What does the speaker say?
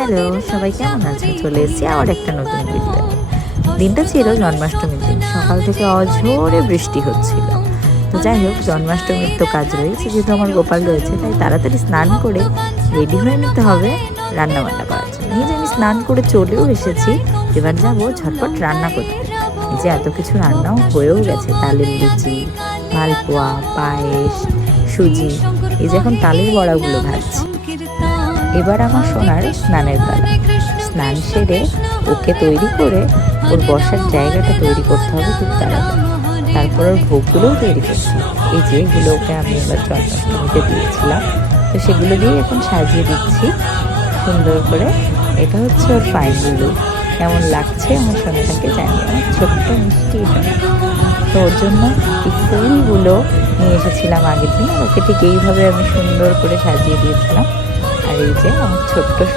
Hello, সবাই কেমন আছেন? চলে এসেছি আবার একটা নতুন ভিডিও। দিনটা ছিল জন্মাষ্টমীর দিন। সকাল থেকে অঝোরে বৃষ্টি হচ্ছিল। তো যাই হোক, জন্মাষ্টমীর তো কাজ রয়েছে, যেহেতু আমার গোপাল রয়েছে, তাই তাড়াতাড়ি স্নান করে রেডি হয়ে নিতে হবে রান্না বান্না করার জন্য। এই যে আমি স্নান করে চলেও এসেছি, এবার যাবো ঝটপট রান্না করতে। এই যে এত কিছু রান্নাও হয়েও গেছে, তালের লুচি, মালপোয়া, পায়েস, সুজি। এই যে এখন তালের বড়াগুলো ভাজছি। এবার আমার সোনার স্নানের পালা। স্নান সেরে ওকে তৈরি করে ওর বসার জায়গাটা তৈরি করতে হবে খুব তাড়াতাড়ি। তারপর ওর ভোগগুলোও তৈরি করতে হবে। এই যে এগুলো ওকে আমি এবার জন্মাষ্টমীতে দিয়েছিলাম, তো সেগুলো দিয়ে এখন সাজিয়ে দিচ্ছি সুন্দর করে। এটা হচ্ছে ওর ফাইনাল লুক। কেমন লাগছে আমার সোনাটাকে জানি, আমার ছোট্ট মিষ্টি সোনা। তো ওর জন্য এই ফুলগুলো নিয়ে এসেছিলাম আগের দিন, আর ওকে ঠিক এইভাবে আমি সুন্দর করে সাজিয়ে দিয়েছিলাম। আর এই যে আমার ছোট্ট সোনা।